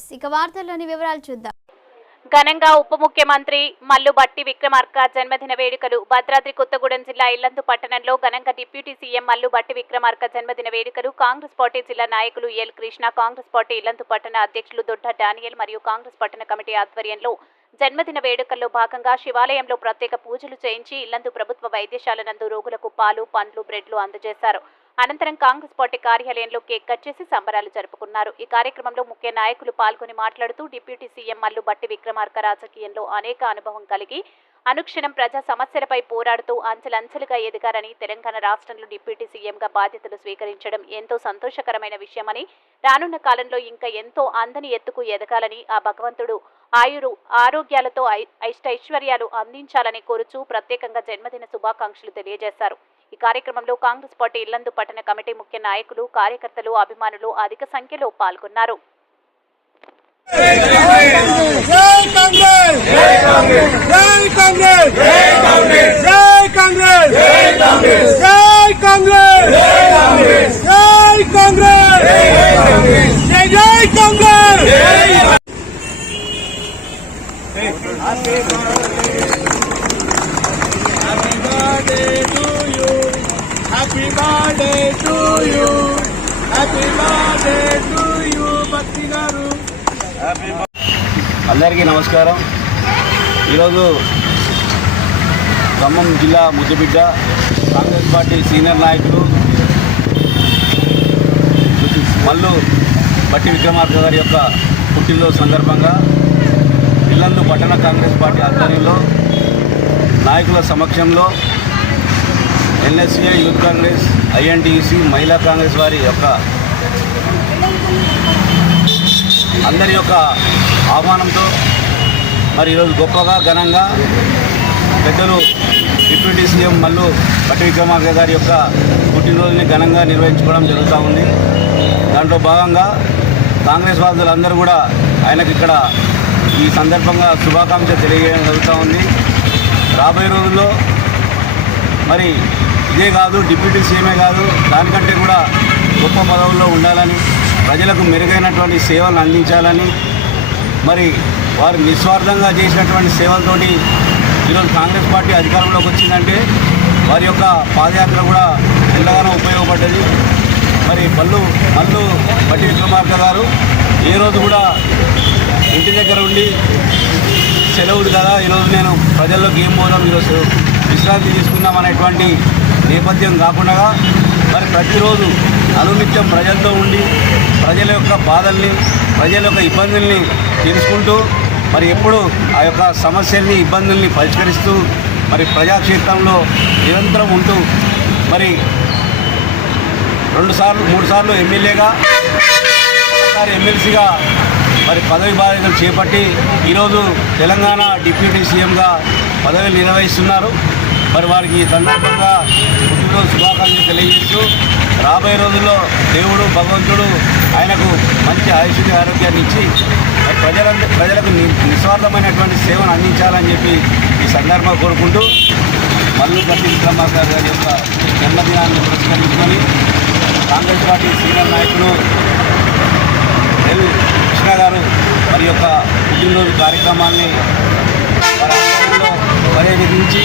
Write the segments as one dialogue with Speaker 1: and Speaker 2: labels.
Speaker 1: TV ఇక వార్తల్లోని వివరాలు చూద్దాం.
Speaker 2: ఘనంగా ఉప ముఖ్యమంత్రి మల్లు బట్టి విక్రమార్క జన్మదిన వేడుకలు. భద్రాద్రి కొత్తగూడెం జిల్లా ఇల్లందు పట్టణంలో ఘనంగా డిప్యూటీ సీఎం మల్లు బట్టి విక్రమార్క జన్మదిన వేడుకలు. కాంగ్రెస్ పార్టీ జిల్లా నాయకులు ఎల్ కృష్ణ కాంగ్రెస్ పార్టీ ఇల్లందు పట్టణ అధ్యక్షులు దొడ్డ డానియల్ మరియు కాంగ్రెస్ పట్టణ కమిటీ ఆధ్వర్యంలో జన్మదిన వేడుకల్లో భాగంగా శివాలయంలో ప్రత్యేక పూజలు చేయించి ఇల్లందు ప్రభుత్వ వైద్యశాల నందు రోగులకు పాలు పండ్లు బ్రెడ్లు అందజేశారు. అనంతరం కాంగ్రెస్ పార్టీ కార్యాలయంలో కేక్ కట్ చేసి సంబరాలు జరుపుకున్నారు. ఈ కార్యక్రమంలో ముఖ్య నాయకులు పాల్గొని మాట్లాడుతూ డిప్యూటీ సీఎం మల్లు బట్టి విక్రమార్క రాజకీయంలో అనేక అనుభవం కలిగి అనుక్షణం ప్రజా సమస్యలపై పోరాడుతూ అంచెలంచెలుగా ఎదిగారని తెలంగాణ రాష్ట్రంలో డిప్యూటీ సీఎంగా బాధ్యతలు స్వీకరించడం ఎంతో సంతోషకరమైన విషయమని రానున్న కాలంలో ఇంకా ఎంతో అందని ఎత్తుకు ఎదగాలని ఆ భగవంతుడు ఆయురు ఆరోగ్యాలతో ఐష్టైశ్వర్యాలు అందించాలని కోరుచూ ప్రత్యేకంగా జన్మదిన శుభాకాంక్షలు తెలియజేశారు. ఈ కార్యక్రమంలో కాంగ్రెస్ పార్టీ ఇల్లందు పట్టణ కమిటీ ముఖ్య నాయకులు కార్యకర్తలు అభిమానులు అధిక సంఖ్యలో పాల్గొన్నారు
Speaker 3: జై కాంగ్రెస్ జై కాంగ్రెస్ జై కాంగ్రెస్ జై కాంగ్రెస్ జై కాంగ్రెస్ జై కాంగ్రెస్ జై కాంగ్రెస్ జై జై Congress Happy birthday to you. Happy birthday to you. Happy birthday to you, Bhakti గారు
Speaker 4: అందరికీ నమస్కారం. ఈరోజు ఖమ్మం జిల్లా ముద్దుబిడ్డ కాంగ్రెస్ పార్టీ సీనియర్ నాయకులు మల్లు బట్టి విక్రమార్క గారి యొక్క పుట్టినరోజు సందర్భంగా ఇల్లందు పట్టణ కాంగ్రెస్ పార్టీ ఆధ్వర్యంలో నాయకుల సమక్షంలో ఎన్ఎస్ఏ యూత్ కాంగ్రెస్ ఐఎన్టీసీ మహిళా కాంగ్రెస్ వారి యొక్క అందరి యొక్క ఆహ్వానంతో మరి ఈరోజు గొప్పగా ఘనంగా పెద్దలు డిప్యూటీ సీఎం మల్లు పట్టి విక్రమార్క గారి యొక్క పుట్టినరోజుని ఘనంగా నిర్వహించుకోవడం జరుగుతూ ఉంది. దాంట్లో భాగంగా కాంగ్రెస్ వాదులందరూ కూడా ఆయనకి ఇక్కడ ఈ సందర్భంగా శుభాకాంక్షలు తెలియజేయడం జరుగుతూ ఉంది. రాబోయే రోజుల్లో మరి ఇదే కాదు డిప్యూటీ సీఎమే కాదు దానికంటే కూడా గొప్ప పదవుల్లో ఉండాలని ప్రజలకు మెరుగైనటువంటి సేవలు అందించాలని మరి వారు నిస్వార్థంగా చేసినటువంటి సేవలతోటి ఈరోజు కాంగ్రెస్ పార్టీ అధికారంలోకి వచ్చిందంటే వారి యొక్క పాదయాత్ర కూడా ఎంతగానో ఉపయోగపడ్డది. మరి మల్లు మల్లు బట్టి విక్రమార్క గారు ఏ రోజు కూడా ఇంటి దగ్గర ఉండి సెలవుడు కదా ఈరోజు నేను ప్రజల్లో గేమ్ పోదాం ఈరోజు విశ్రాంతి తీసుకుందాం అనేటువంటి నేపథ్యం కాకుండా మరి ప్రతిరోజు అనునిత్యం ప్రజలతో ఉండి ప్రజల యొక్క బాధల్ని ప్రజల యొక్క ఇబ్బందుల్ని తెలుసుకుంటూ మరి ఎప్పుడు ఆ యొక్క సమస్యల్ని ఇబ్బందుల్ని పరిష్కరిస్తూ మరి ప్రజాక్షేత్రంలో నిరంతరం ఉంటూ మరి రెండుసార్లు మూడుసార్లు మూడు సార్లు ఎమ్మెల్యేగా ఒకసారి ఎమ్మెల్సీగా మరి పదవి బాధ్యతలు చేపట్టి ఈరోజు తెలంగాణ డిప్యూటీ సీఎంగా పదవిని నిర్వహిస్తున్నారు. మరి వారికి ఈ సందర్భంగా పుట్టినరోజు శుభాకాంక్షలు తెలియజేస్తూ రాబోయే రోజుల్లో దేవుడు భగవంతుడు ఆయనకు మంచి ఆయుష్య ఆరోగ్యాన్ని ఇచ్చి ప్రజల ప్రజలకు నిస్వార్థమైనటువంటి సేవను అందించాలని చెప్పి ఈ సందర్భంగా కోరుకుంటూ మల్లు గట్టి విక్రమార్క గారి యొక్క జన్మదినాన్ని పురస్కరించుకొని కాంగ్రెస్ పార్టీ సీనియర్ నాయకులు ఎల్ కృష్ణ గారు మరి యొక్క పుట్టినరోజు కార్యక్రమాన్ని పర్యవేక్షించి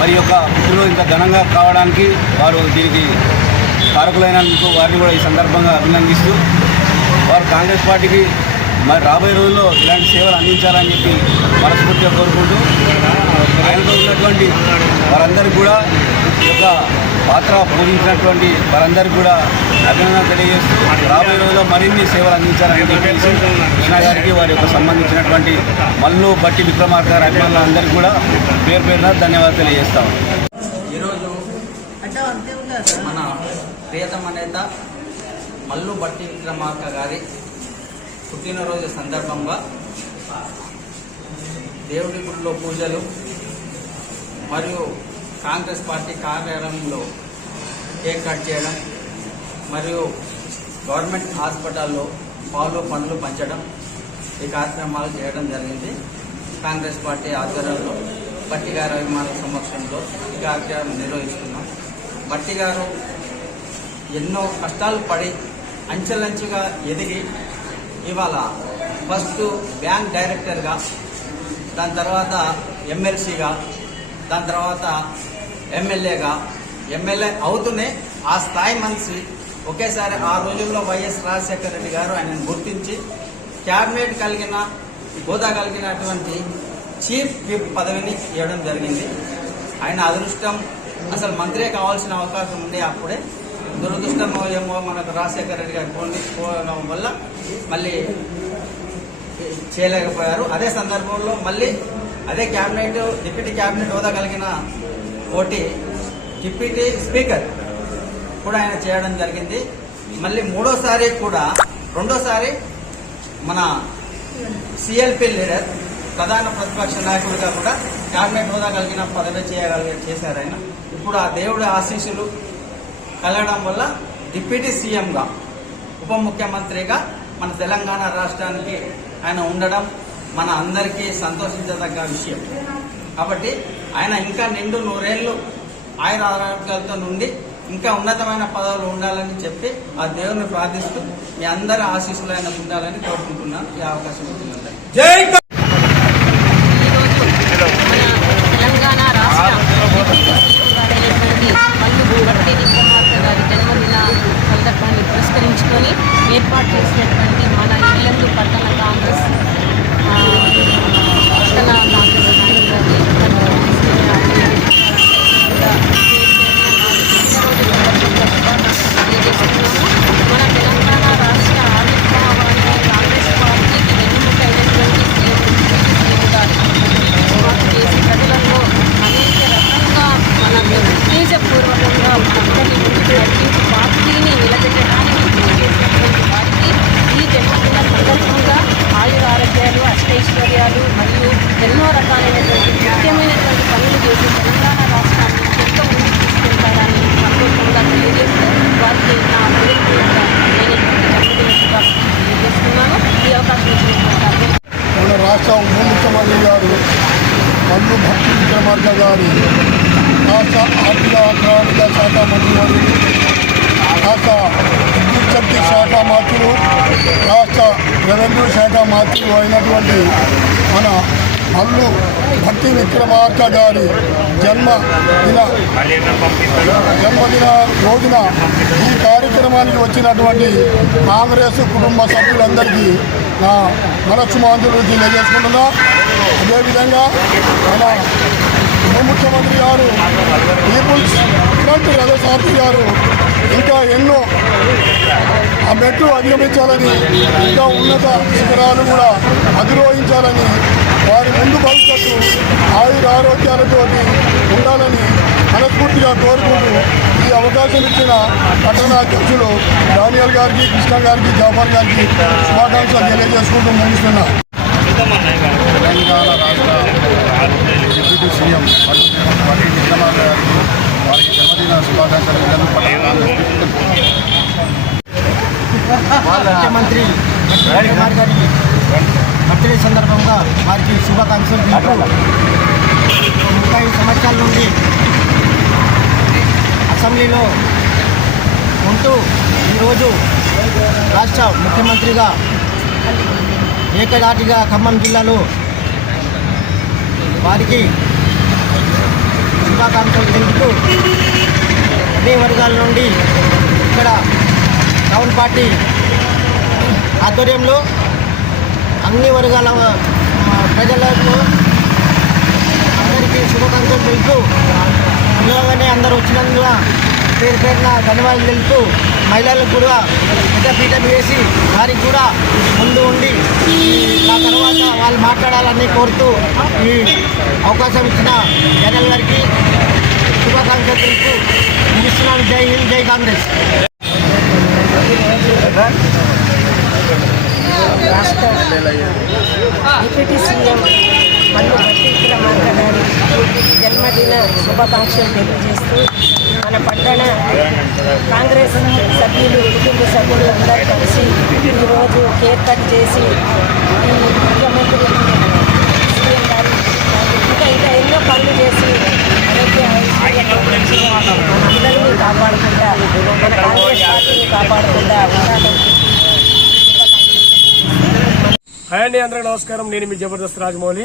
Speaker 4: మరి యొక్క పుట్టినరోజు ఇంత ఘనంగా కావడానికి వారు దీనికి కారకులైనందుకు వారిని కూడా ఈ సందర్భంగా అభినందిస్తూ వారు కాంగ్రెస్ పార్టీకి మరి రాబోయే రోజుల్లో ఇలాంటి సేవలు అందించాలని చెప్పి మనస్ఫూర్తిగా కోరుకుంటూ ఆయనతో ఉన్నటువంటి వారందరికీ కూడా ఒక యొక్క పాత్ర పోషించినటువంటి వారందరికీ కూడా అభినందన తెలియజేస్తూ రాబోయే రోజుల్లో మరిన్ని సేవలు అందించాలని చెప్పేసి కృష్ణ గారికి వారి యొక్క సంబంధించినటువంటి మల్లు బట్టి విక్రమార్క గారి అభిమానులందరికీ కూడా పేరు పేరున ధన్యవాదాలు తెలియజేస్తాము
Speaker 5: ఈరోజు మన ప్రియతమ నేత మల్లు బట్టి విక్రమార్క గారి పుట్టినరోజు సందర్భంగా దేవుడి గుడిలో పూజలు మరియు కాంగ్రెస్ పార్టీ కార్యాలయంలో కేక్ కట్ చేయడం మరియు గవర్నమెంట్ హాస్పిటల్లో పాలు పండ్లు పంచడం ఈ కార్యక్రమాలు చేయడం జరిగింది. కాంగ్రెస్ పార్టీ ఆధ్వర్యంలో బట్టి గారి అభిమానుల సమక్షంలో ఈ కార్యక్రమం నిర్వహిస్తున్నాం. బట్టి గారు ఎన్నో కష్టాలు పడి అంచెలంచెగా ఎదిగి ఇవాళ ఫస్ట్ బ్యాంక్ డైరెక్టర్గా దాని తర్వాత ఎమ్మెల్సీగా దాని తర్వాత ఎమ్మెల్యేగా ఎమ్మెల్యే అవుతూనే ఆ స్థాయి మనిషి ఒకేసారి ఆ రోజుల్లో వైఎస్ రాజశేఖర రెడ్డి గారు ఆయనను గుర్తించి క్యాబినెట్ కలిగిన హోదా కలిగినటువంటి చీఫ్ విప్ పదవిని ఇవ్వడం జరిగింది. ఆయన అదృష్టం అసలు మంత్రే కావాల్సిన అవకాశం ఉండే అప్పుడే దురదృష్టం ఏమో మనకు రాజశేఖర రెడ్డి గారు పోవడం వల్ల మళ్ళీ చేయలేకపోయారు. అదే సందర్భంలో మళ్ళీ అదే క్యాబినెట్ డిప్యూటీ క్యాబినెట్ హోదా కలిగిన పోటీ డిప్యూటీ స్పీకర్ కూడా ఆయన చేయడం జరిగింది. మళ్ళీ మూడోసారి కూడా రెండోసారి మన సిఎల్పి లీడర్ ప్రధాన ప్రతిపక్ష నాయకుడిగా కూడా క్యాబినెట్ హోదా కలిగిన పదవి చేయగలిగే చేశారు ఆయన. ఇప్పుడు ఆ దేవుడి ఆశీస్సులు కలగడం వల్ల డిప్యూటీ సీఎంగా ఉప ముఖ్యమంత్రిగా మన తెలంగాణ రాష్ట్రానికి ఆయన ఉండడం మన అందరికీ సంతోషించదగ్గ విషయం కాబట్టి ఆయన ఇంకా నిండు నూరేళ్ళు ఆయుర ఆరోగ్యాలతో నుండి ఇంకా ఉన్నతమైన పదవులు ఉండాలని చెప్పి ఆ దేవుని ప్రార్థిస్తూ మీ అందరి ఆశీస్సులు ఆయన ఉండాలని కోరుకుంటున్నాను ఈ అవకాశం ఇచ్చినందుకు.
Speaker 3: జై
Speaker 6: తెలంగాణ రాష్ట్ర గారి జన్మదిన సందర్భాన్ని పురస్కరించుకొని ఏర్పాటు చేసినటువంటి మన ఇల్లందు పట్టణ కాంగ్రెస్ ఆ, పట్టణ కాంగ్రెస్ నాయకులు మన తెలంగాణ రాష్ట్ర ఆవిర్భావాన్ని కాంగ్రెస్ పార్టీకి వెన్నుముకైనటువంటి సీఎం సీఎం గారు ఏర్పాటు చేసి ప్రజలలో అనేక రకంగా మన ఉత్తేజపూర్వకంగా అందరినీ ముందుకు నడిపించి పార్టీని నిలబెట్టడానికి కృషి చేసినటువంటి వారికి ఈ జన్మదిన సందర్భంగా ఆయుర ఆరోగ్యాలు అష్టైశ్వర్యాలు మరియు ఎన్నో రకాలైనటువంటి ముఖ్యమైనటువంటి పనులు చేసి తెలంగాణ రాష్ట్రాన్ని ఎంతో ముందుకు తీసుకెళ్తారని సంతోషంగా తెలియజేస్తూ వారికి నా హృదయపూర్వక నేనటువంటి జన్మదిన శుభాకాంక్షలు తెలియజేస్తున్నాను ఈ అవకాశం ఇచ్చినటువంటి
Speaker 7: మన రాష్ట్ర ఉప ముఖ్యమంత్రి గారు మల్లు భక్తి విక్రమార్క గారు రాష్ట్ర ఆర్థిక ప్రణాళిక శాఖ మంత్రి గారు రాష్ట్ర విద్యుత్ శాఖ మంత్రులు రాష్ట్ర రెవెన్యూ శాఖ మంత్రులు అయినటువంటి మన మల్లు భక్తి విక్రమార్క గారి జన్మ దిన జన్మదిన రోజున ఈ కార్యక్రమానికి వచ్చినటువంటి కాంగ్రెస్ కుటుంబ సభ్యులందరికీ నా మనస్సుమాంతులు తెలియజేసుకుంటున్నా అదేవిధంగా మన ఉప ముఖ్యమంత్రి గారు పీపుల్స్ ఫ్రంట్ రథసారథి గారు ఇంకా ఎన్నో ఆ మెట్లు అధిగమించాలని ఇంకా ఉన్నత శిఖరాలు కూడా అధిరోహించాలని వారి ముందు భవిష్యత్తు ఆయుర ఆరోగ్యాలతో ఉండాలని మనస్ఫూర్తిగా కోరుకుంటూ అవకాశం ఇచ్చిన పట్టణ అధ్యక్షులు డానియల్ గారికి కృష్ణ గారికి జాఫర్ గారికి శుభాకాంక్షలు తెలియజేసుకుంటూ ముగిస్తున్నా. తెలంగాణ రాష్ట్ర డిప్యూటీ సీఎం పట్టి విక్రమార్ గారికి వారికి జన్మదిన శుభాకాంక్షలు ఇళ్ళను
Speaker 8: ముఖ్యమంత్రి కుమార్ గారి బర్త్డే సందర్భంగా వారికి శుభాకాంక్షలు తెలుపుతూ ముప్పై సంవత్సరాల నుండి అసెంబ్లీలో ఉంటూ ఈరోజు రాష్ట్ర ముఖ్యమంత్రిగా ఏకదాటిగా ఖమ్మం జిల్లాలో వారికి శుభాకాంక్షలు తెలుపుతూ అన్ని వర్గాల నుండి ఇక్కడ టౌన్ పార్టీ ఆధ్వర్యంలో అన్ని వర్గాల ప్రజలకు అందరికీ శుభాకాంక్షలు తెలుపుతూ అందులోనే అందరూ వచ్చినందున పేరు పేరున ధన్యవాదాలు తెలుపుతూ మహిళలకు కూడా పెద్ద పీఠం వేసి వారికి కూడా ముందు ఉండి ఆ తర్వాత వాళ్ళు మాట్లాడాలని కోరుతూ ఈ అవకాశం ఇచ్చిన జగన్ గారికి శుభాకాంక్షలు తెలుపుతూ ముగిస్తున్నాను. జై హింద్ జై కాంగ్రెస్.
Speaker 6: రాష్ట్ర డిప్యూటీ సీఎం జన్మదిన శుభాకాంక్షలు తెలియజేస్తూ మన పట్టణ కాంగ్రెస్ సభ్యులు కుటుంబ సభ్యులు అందరూ కలిసి ఈరోజు కేక్ కట్ చేసి ముఖ్యమంత్రి సీఎం గారు ఇంకా ఇంకా ఎన్నో పనులు చేసి ఆరోగ్య ఐశ్వర్యాలు కాపాడుకుంటా మన కాంగ్రెస్ పార్టీని కాపాడుకుంటా ఉండాలని
Speaker 9: హాయ్ అండి అందరికీ నమస్కారం. నేను మీ జబర్దస్త్ రాజమౌళి.